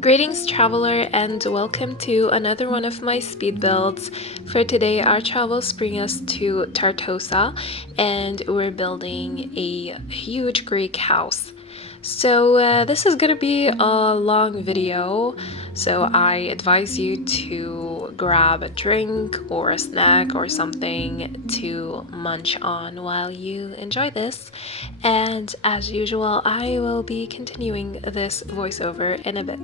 Greetings traveler, and welcome to another one of my speed builds. For today our travels bring us to Tartosa and we're building a huge Greek house. So this is gonna be a long video, so I advise you to grab a drink or a snack or something to munch on while you enjoy this. And as usual, I will be continuing this voiceover in a bit.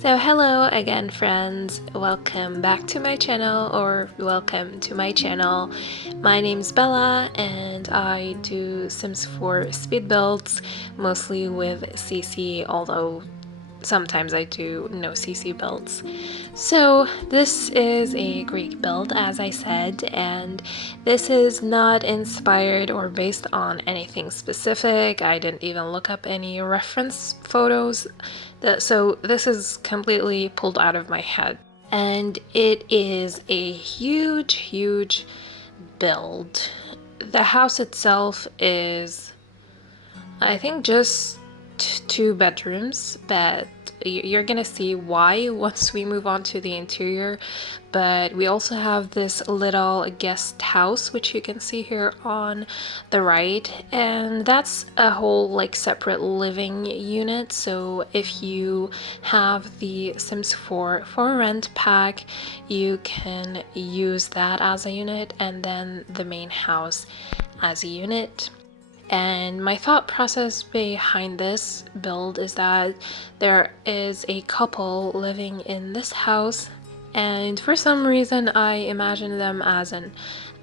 So hello again friends, welcome back to my channel, or welcome to my channel. My name's Bella and I do Sims 4 speed builds, mostly with CC, although sometimes I do no CC builds. So this is a Greek build, as I said, and this is not inspired or based on anything specific. I didn't even look up any reference photos. So this is completely pulled out of my head. And it is a huge build. The house itself is, I think, just 2 bedrooms, but you're gonna see why once we move on to the interior. But we also have this little guest house, which you can see here on the right, and that's a whole like separate living unit. So if you have the Sims 4 for rent pack, you can use that as a unit, and then the main house as a unit. And my thought process behind this build is that there is a couple living in this house, and for some reason I imagine them as an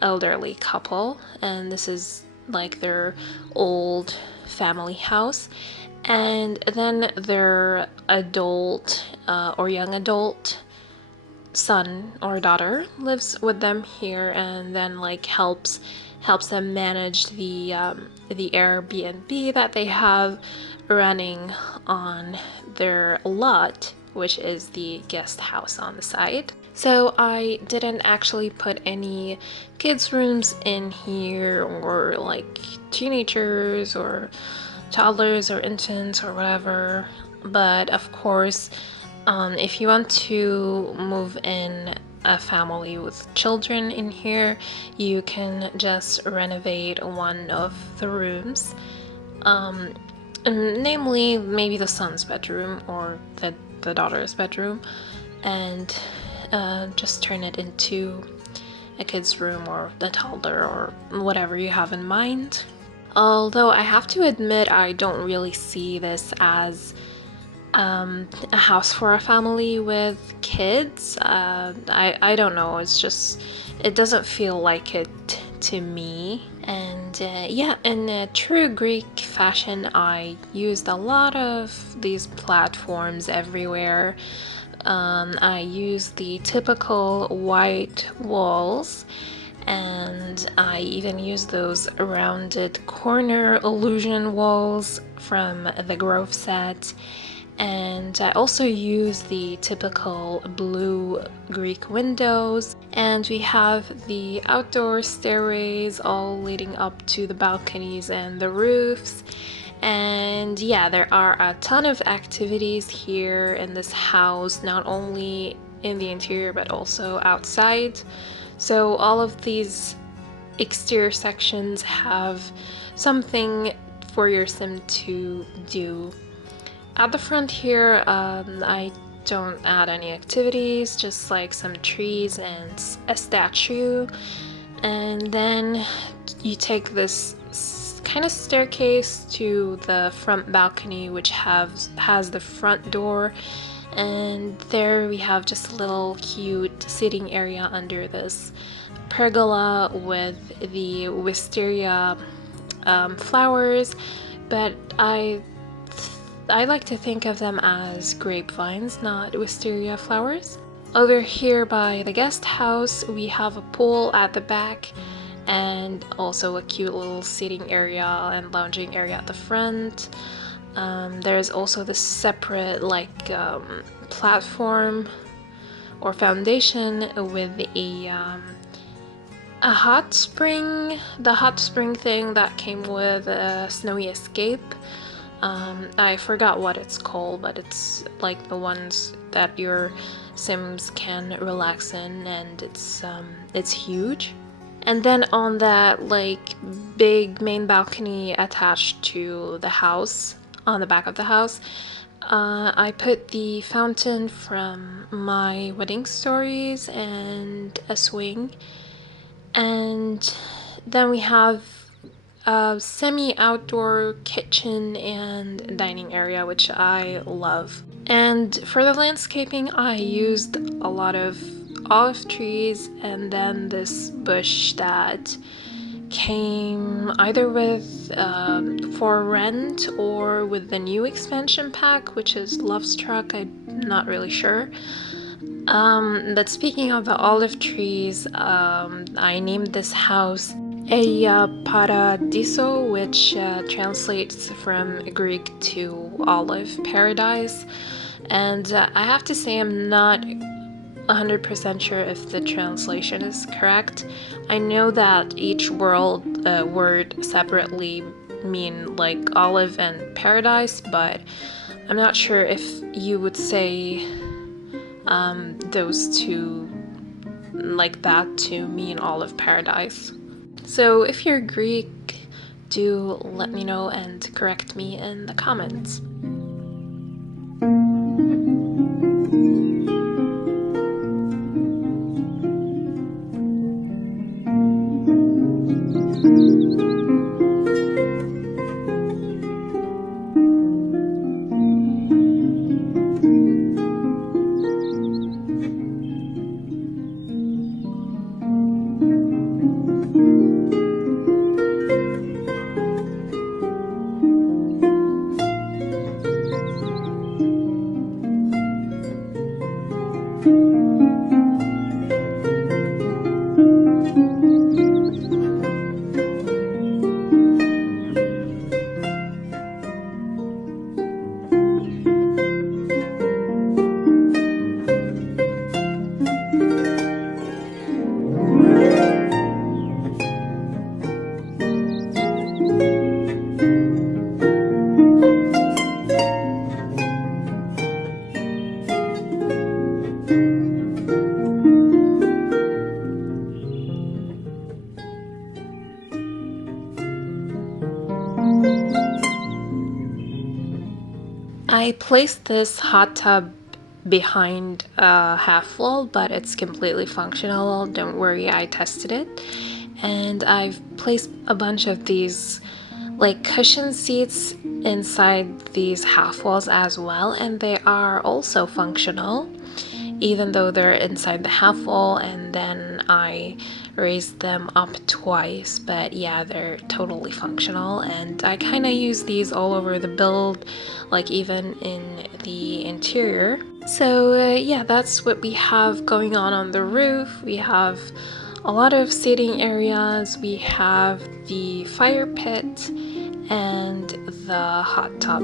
elderly couple, and this is like their old family house. And then their adult or young adult son or daughter lives with them here, and then like helps them manage the Airbnb that they have running on their lot, which is the guest house on the side. So I didn't actually put any kids rooms in here, or like teenagers or toddlers or infants or whatever, but of course if you want to move in a family with children in here, you can just renovate one of the rooms, namely maybe the son's bedroom or the daughter's bedroom, and just turn it into a kid's room or a toddler or whatever you have in mind. Although I have to admit, I don't really see this as a house for a family with kids. I don't know, it's just, it doesn't feel like it to me. And yeah, in a true Greek fashion, I used a lot of these platforms everywhere. I used the typical white walls, and I even used those rounded corner illusion walls from the Grove set. And I also use the typical blue Greek windows, and we have the outdoor stairways all leading up to the balconies and the roofs. And yeah, there are a ton of activities here in this house, not only in the interior but also outside. So all of these exterior sections have something for your sim to do. At the front here, I don't add any activities, just like some trees and a statue. And then you take this kind of staircase to the front balcony, which has the front door. And there we have just a little cute sitting area under this pergola with the wisteria flowers, but I like to think of them as grapevines, not wisteria flowers. Over here by the guest house, we have a pool at the back and also a cute little sitting area and lounging area at the front. There's also this separate platform or foundation with a hot spring, the hot spring thing that came with a snowy escape. I forgot what it's called, but it's like the ones that your sims can relax in, and it's huge. And then on that big main balcony attached to the house, on the back of the house, I put the fountain from my wedding stories and a swing. And then we have a semi-outdoor kitchen and dining area, which I love. And for the landscaping, I used a lot of olive trees and then this bush that came either with for rent or with the new expansion pack, which is Love Struck. I'm not really sure. But speaking of the olive trees, I named this house Elia Paradeisos, which translates from Greek to olive paradise. And I have to say, I'm not 100% sure if the translation is correct. I know that each word separately mean like olive and paradise, but I'm not sure if you would say those two like that to mean olive paradise. So if you're Greek, do let me know and correct me in the comments. I placed this hot tub behind a half wall, but it's completely functional. Don't worry, I tested it. And I've placed a bunch of these like cushion seats inside these half walls as well, and they are also functional even though they're inside the half wall, and then I raised them up twice. But yeah, they're totally functional, and I kind of use these all over the build, like even in the interior. So yeah, that's what we have going on the roof. We have a lot of seating areas, we have the fire pit and the hot tub.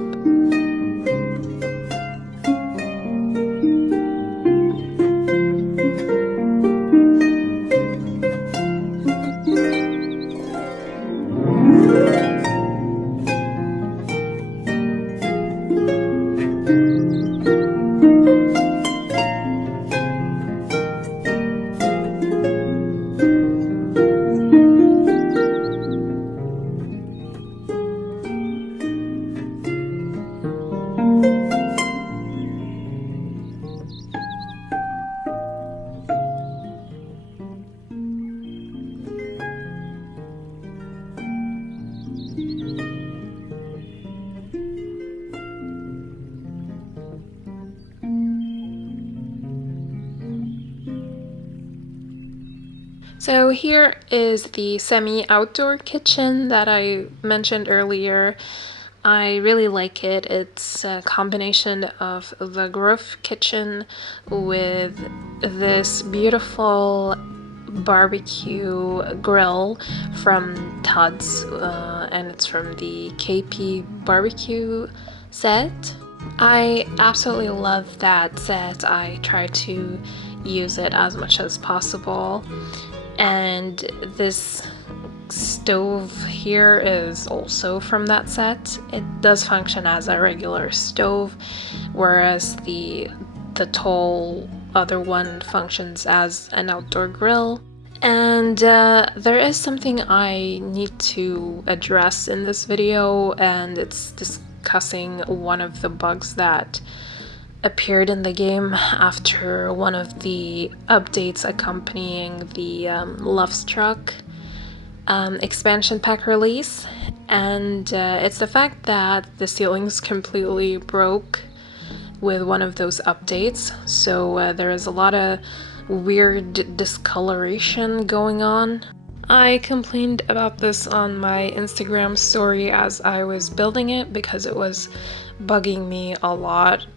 So here is the semi-outdoor kitchen that I mentioned earlier. I really like it. It's a combination of the Grove kitchen with this beautiful barbecue grill from Todd's, and it's from the KP barbecue set. I absolutely love that set. I try to use it as much as possible. And this stove here is also from that set. It does function as a regular stove, whereas the tall other one functions as an outdoor grill. And there is something I need to address in this video, and it's discussing one of the bugs that appeared in the game after one of the updates accompanying the Lovestruck expansion pack release, and it's the fact that the ceilings completely broke with one of those updates. So there is a lot of weird discoloration going on. I complained about this on my Instagram story as I was building it because it was bugging me a lot,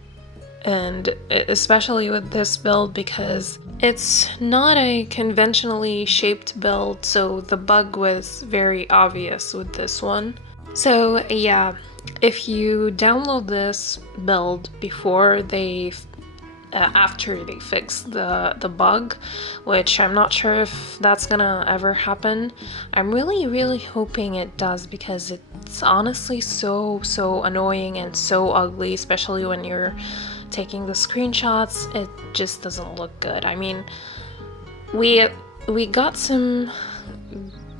and especially with this build because it's not a conventionally shaped build, so the bug was very obvious with this one. So yeah, if you download this build before after they fix the bug, which I'm not sure if that's gonna ever happen. I'm really hoping it does, because it's honestly so annoying and so ugly, especially when you're taking the screenshots. It just doesn't look good. I mean, we got some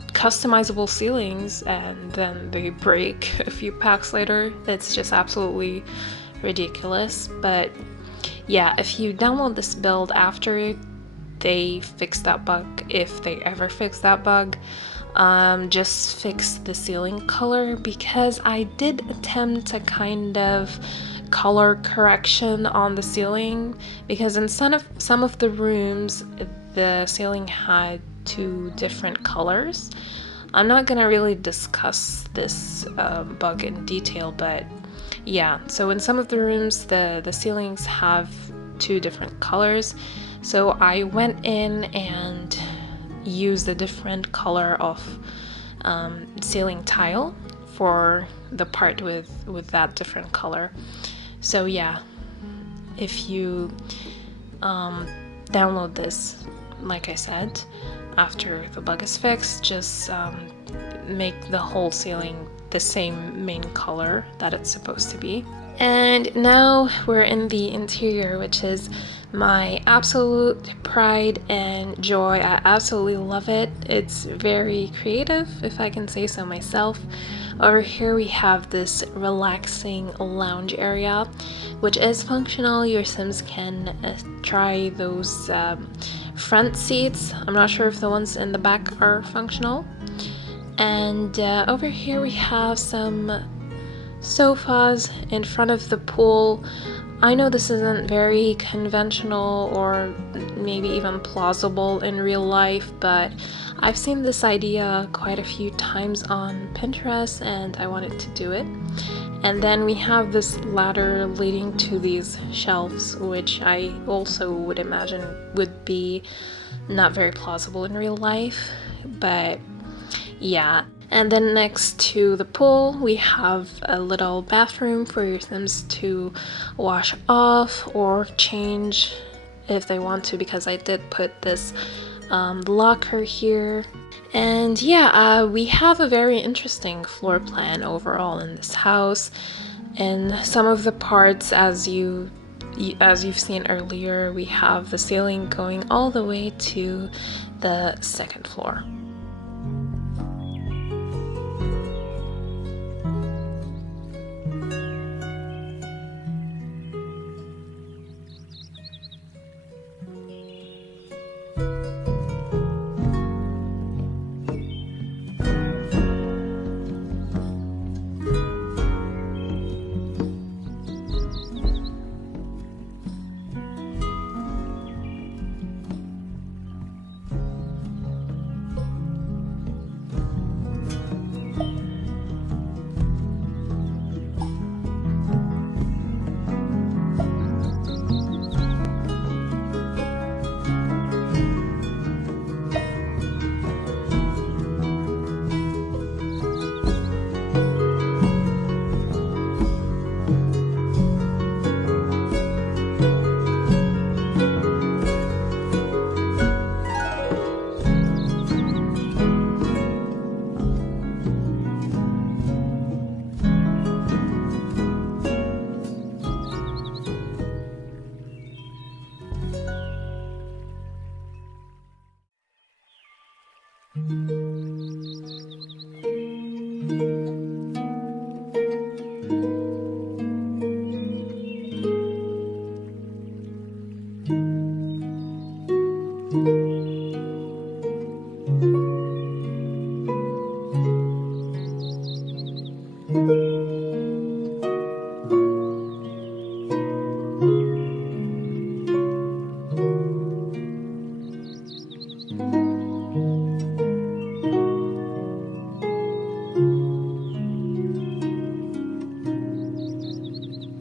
customizable ceilings and then they break a few packs later. It's just absolutely ridiculous. But yeah, if you download this build after they fix that bug, if they ever fix that bug, just fix the ceiling color, because I did attempt a kind of color correction on the ceiling, because in some of the rooms the ceiling had two different colors. I'm not gonna really discuss this bug in detail, but yeah, so in some of the rooms the ceilings have two different colors. So I went in and used a different color of ceiling tile for the part with that different color. So yeah, if you download this, like I said, after the bug is fixed, just make the whole ceiling the same main color that it's supposed to be. And now we're in the interior, which is my absolute pride and joy. I absolutely love it. It's very creative, if I can say so myself. Over here we have this relaxing lounge area, which is functional. Your Sims can try those front seats. I'm not sure if the ones in the back are functional. And over here we have some sofas in front of the pool. I know this isn't very conventional or maybe even plausible in real life, but I've seen this idea quite a few times on Pinterest and I wanted to do it. And then we have this ladder leading to these shelves, which I also would imagine would be not very plausible in real life, but yeah. And then next to the pool, we have a little bathroom for your Sims to wash off or change if they want to, because I did put this locker here. And yeah, we have a very interesting floor plan overall in this house. And some of the parts, as you've seen earlier, we have the ceiling going all the way to the second floor.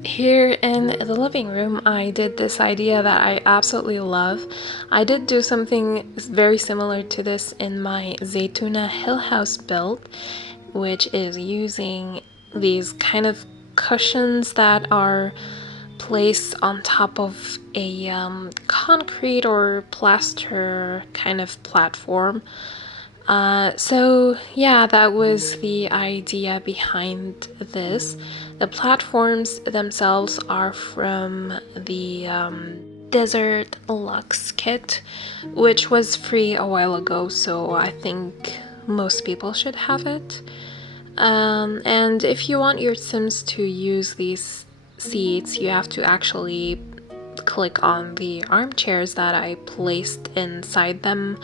Here in the living room, I did this idea that I absolutely love. I did do something very similar to this in my Zeytuna Hill House build, which is using these kind of cushions that are placed on top of a concrete or plaster kind of platform. So yeah, that was the idea behind this. The platforms themselves are from the Desert Luxe kit, which was free a while ago, so I think most people should have it. And if you want your Sims to use these seats, you have to actually click on the armchairs that I placed inside them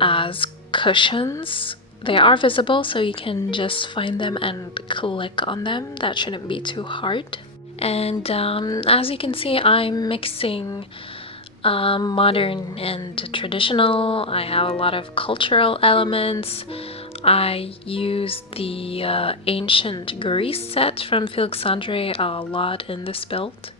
as cushions. They are visible, so you can just find them and click on them. That shouldn't be too hard. And as you can see, I'm mixing modern and traditional. I have a lot of cultural elements. I use the ancient Greece set from Felixandre a lot in this build,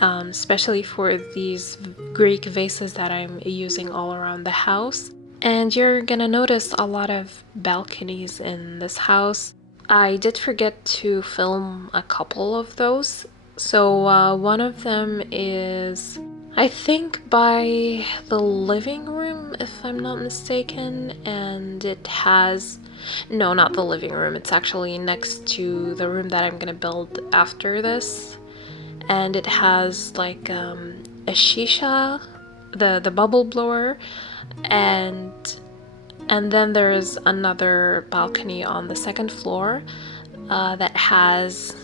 especially for these Greek vases that I'm using all around the house. And you're gonna notice a lot of balconies in this house. I did forget to film a couple of those. So one of them is, I think, by the living room, if I'm not mistaken, and it has No, not the living room. It's actually next to the room that I'm gonna build after this. And it has like a shisha, the bubble blower, and then there's another balcony on the second floor that has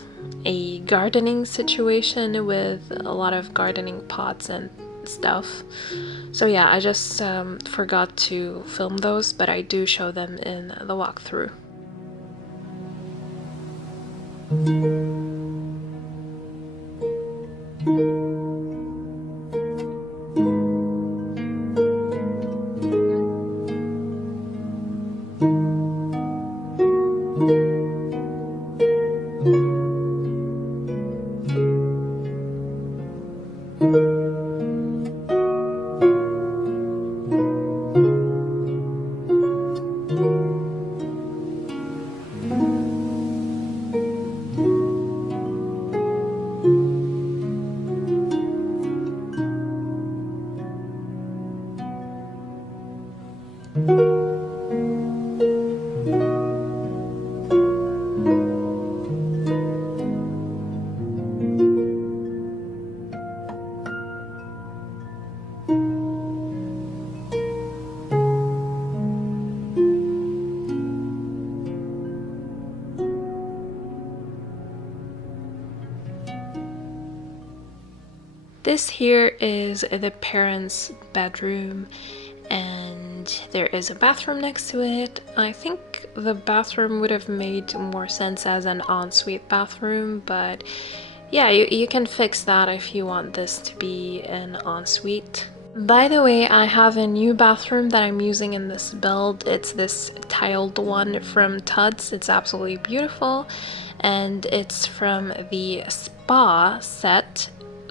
a gardening situation with a lot of gardening pots and stuff. So yeah, I just forgot to film those, but I do show them in the walkthrough. This here is the parents' bedroom, and there is a bathroom next to it. I think the bathroom would have made more sense as an ensuite bathroom, but yeah, you can fix that if you want this to be an ensuite. By the way, I have a new bathroom that I'm using in this build. It's this tiled one from Tuds. It's absolutely beautiful, and it's from the Spa set,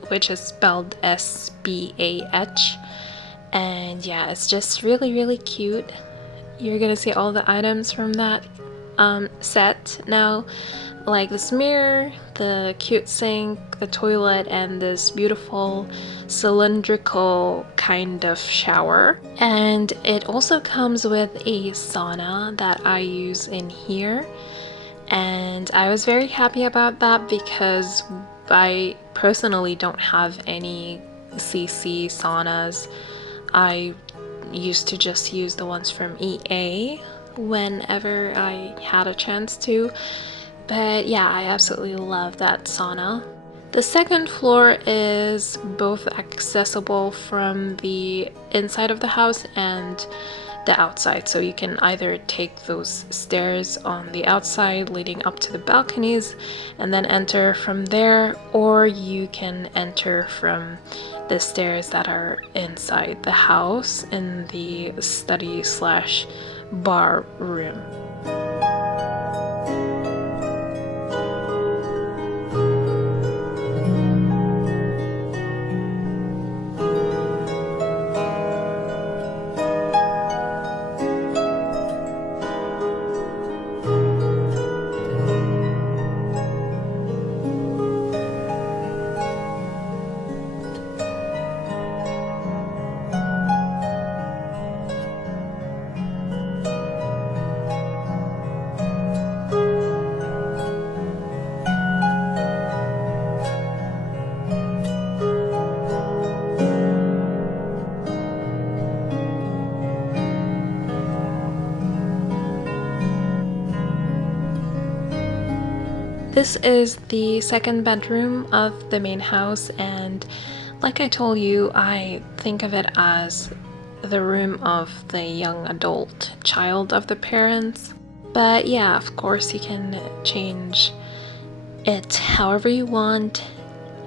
which is spelled S-B-A-H. And yeah, it's just really cute. You're gonna see all the items from that set now, like this mirror, the cute sink, the toilet, and this beautiful cylindrical kind of shower. And it also comes with a sauna that I use in here, and I was very happy about that because I personally don't have any CC saunas. I used to just use the ones from EA whenever I had a chance to. But yeah, I absolutely love that sauna. The second floor is both accessible from the inside of the house and the outside, so you can either take those stairs on the outside leading up to the balconies and then enter from there, or you can enter from the stairs that are inside the house in the study slash bar room. This is the second bedroom of the main house, and like I told you, I think of it as the room of the young adult child of the parents. But yeah, of course you can change it however you want.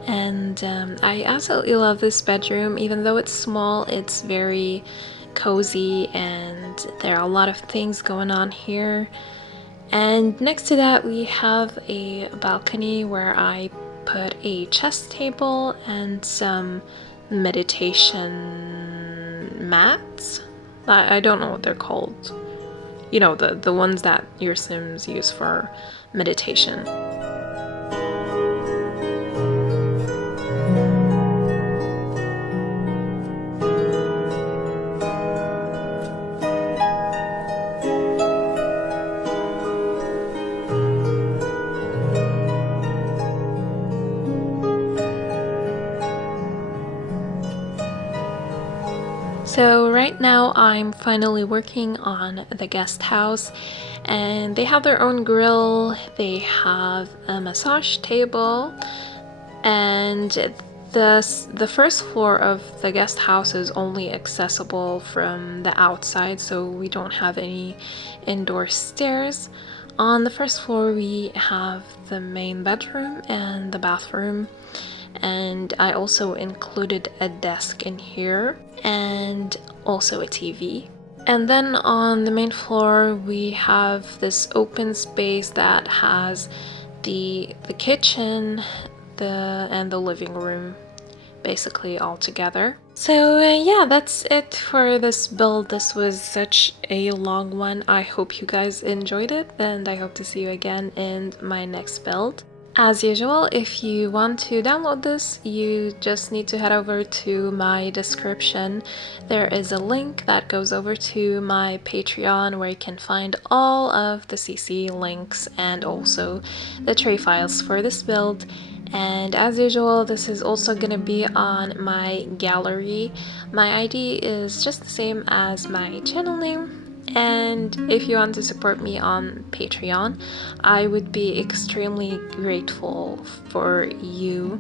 And I absolutely love this bedroom. Even though it's small, it's very cozy and there are a lot of things going on here. And next to that we have a balcony where I put a chess table and some meditation mats. I don't know what they're called. You know, the ones that your Sims use for meditation. now I'm finally working on the guest house, and they have their own grill, they have a massage table, and the first floor of the guest house is only accessible from the outside, so we don't have any indoor stairs. On the first floor we have the main bedroom and the bathroom, and I also included a desk in here and also a TV. And then on the main floor we have this open space that has the kitchen, and the living room basically all together. So yeah, that's it for this build. This was such a long one. I hope you guys enjoyed it, and I hope to see you again in my next build. As usual, if you want to download this, you just need to head over to my description. There is a link that goes over to my Patreon where you can find all of the CC links and also the tray files for this build. And as usual, this is also gonna be on my gallery. My ID is just the same as my channel name. And if you want to support me on Patreon, I would be extremely grateful for you.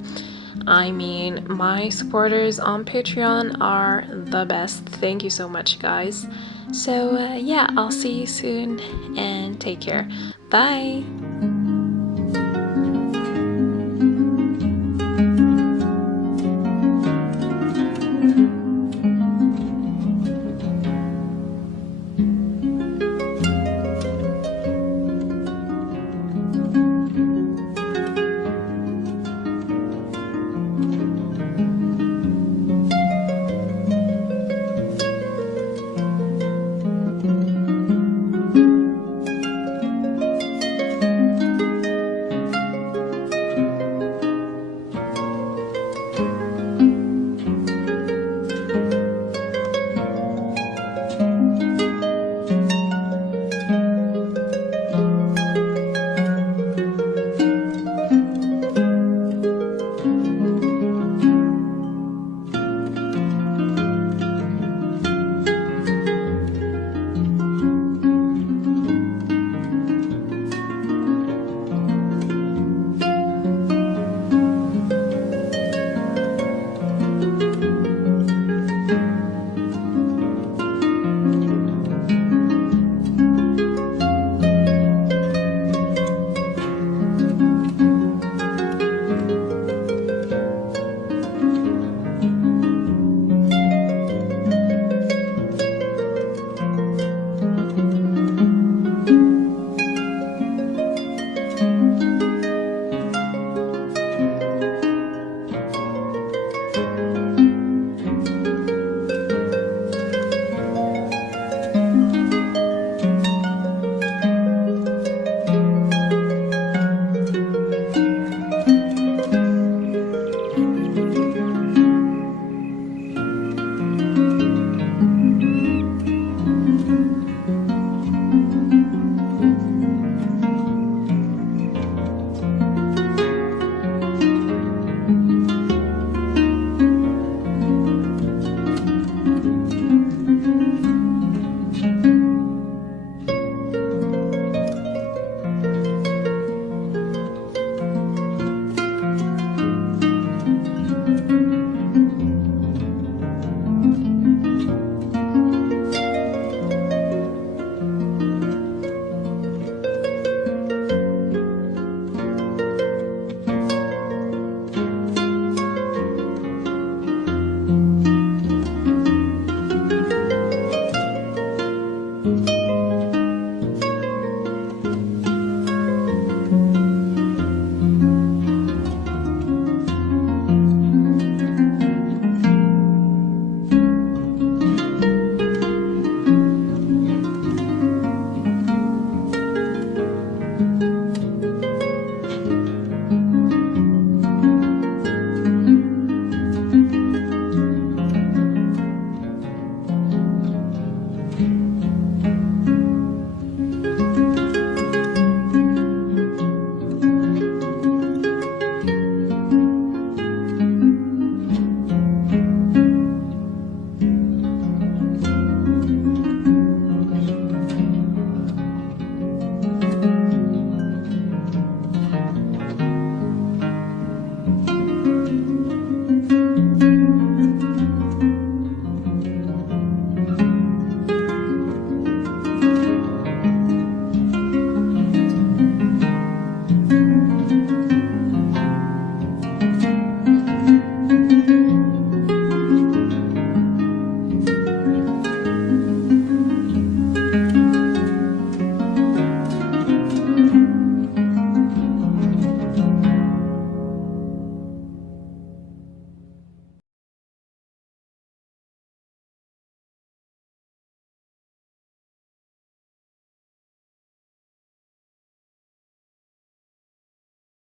I mean, my supporters on Patreon are the best. Thank you so much, guys. So yeah, I'll see you soon and take care. Bye!